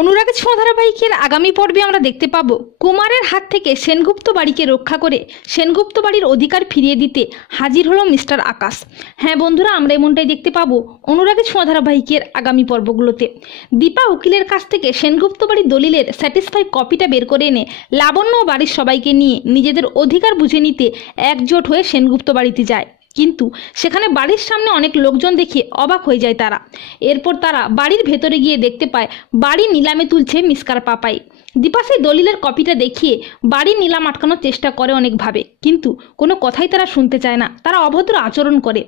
অনুরাগের ছোঁয়া ধারাবাহিকের আগামী পর্বে আমরা দেখতে পাবো কুমারের হাত থেকে সেনগুপ্ত বাড়িকে রক্ষা করে সেনগুপ্ত বাড়ির অধিকার ফিরিয়ে দিতে হাজির হলো মিস্টার আকাশ। হ্যাঁ বন্ধুরা, আমরা এমনটাই দেখতে পাবো অনুরাগের ছোঁয়া ধারাবাহিকের আগামী পর্বগুলোতে। দীপা উকিলের কাছ থেকে সেনগুপ্ত বাড়ির দলিলের স্যাটিসফাই কপিটা বের করে এনে লাবণ্য ও বাড়ির সবাইকে নিয়ে নিজেদের অধিকার বুঝে নিতে একজোট হয়ে সেনগুপ্ত বাড়িতে যায়। কিন্তু সেখানে বাড়ির সামনে অনেক লোকজন দেখে অবাক হয়ে যায় তারা। এরপর তারা বাড়ির ভেতরে গিয়ে দেখতে পায় বাড়ি নিলামে তুলছে মিসকার পাপাই। দীপা সেই দলিলের কপিটা দেখিয়ে বাড়ির নিলাম আটকানোর চেষ্টা করে অনেকভাবে, কিন্তু কোনো কথাই তারা শুনতে চায় না, তারা অভদ্র আচরণ করে।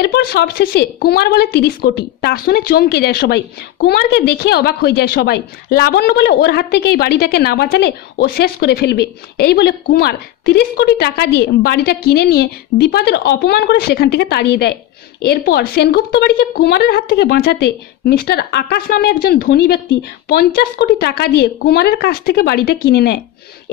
এরপর সবশেষে কুমার বলে 30 কোটি, তা শুনে চমকে যায় সবাই। কুমারকে দেখে অবাক হয়ে যায় সবাই। লাবণ্য বলে ওর হাত থেকে এই বাড়িটাকে না বাঁচালে ও শেষ করে ফেলবে। এই বলে কুমার 30 কোটি টাকা দিয়ে বাড়িটা কিনে নিয়ে দীপাদের অপমান করে সেখান থেকে তাড়িয়ে দেয়। এরপর সেনগুপ্ত বাড়িকে কুমারের হাত থেকে বাঁচাতে মিস্টার আকাশ নামে একজন ধনী ব্যক্তি 50 কোটি টাকা দিয়ে কুমারের কাছ থেকে বাড়িটা কিনে নেয়।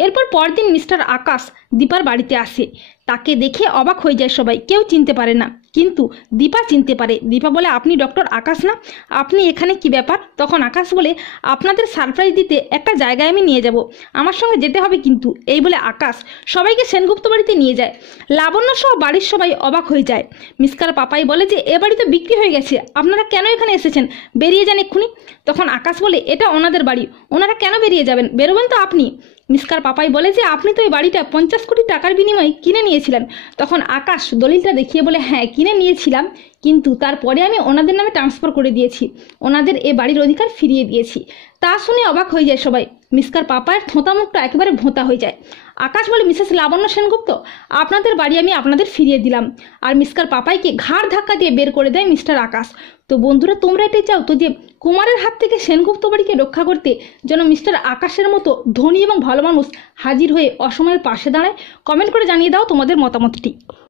এরপর পরদিন মিস্টার আকাশ দীপার বাড়িতে আসে। তাকে দেখে অবাক হয়ে যায় সবাই, কেউ চিনতে পারে না, কিন্তু দীপা চিনতে পারে। দীপা বলে, আপনি ডক্টর আকাশ না? আপনি এখানে কি ব্যাপার? তখন আকাশ বলে, আপনাদের সারপ্রাইজ দিতে একটা জায়গায় আমি নিয়ে যাব, আমার সঙ্গে যেতে হবে কিন্তু। এই বলে আকাশ সবাইকে সেনগুপ্ত বাড়িতে নিয়ে যায়। লাবণ্য সহ বাড়ির সবাই অবাক হয়ে যায়। মিসকার পাপাই বলে যে এ বাড়ি তো বিক্রি হয়ে গেছে, আপনারা কেন এখানে এসেছেন? বেরিয়ে যান এক্ষুনি। তখন আকাশ বলে, এটা ওনাদের বাড়ি, ওনারা কেন বেরিয়ে যাবেন? বেরোবেন তো আপনি। মিসকার পাপাই বলে যে আপনি তো এই বাড়িটা 50 কোটি টাকার বিনিময়ে কিনে নিয়েছিলেন। তখন আকাশ দলিলটা দেখিয়ে বলে, হ্যাঁ কিনে নিয়েছিলাম, কিন্তু তারপরে আমি ওনাদের নামে ট্রান্সফার করে দিয়েছি, ওনাদের এ বাড়ির অধিকার ফিরিয়ে দিয়েছি। তা শুনে অবাক হয়ে যায় সবাই। মিসকার পাপায়ের থোঁতা মুখটা একেবারে ভোঁতা হয়ে যায়। আকাশ বলে, মিসেস লাবণ্য সেনগুপ্ত, আপনাদের বাড়ি আমি আপনাদের ফিরিয়ে দিলাম। আর মিসকার পাপাইকে ঘাড় ধাক্কা দিয়ে বের করে দেয় মিস্টার আকাশ। তো বন্ধুরা, তোমরা এটাই চাও তো যে কুমারের হাত থেকে সেনগুপ্ত বাড়িকে রক্ষা করতে যেন মিস্টার আকাশের মতো ধনী এবং ভালো মানুষ হাজির হয়ে অসময়ের পাশে দাঁড়ায়? কমেন্ট করে জানিয়ে দাও তোমাদের মতামতটি।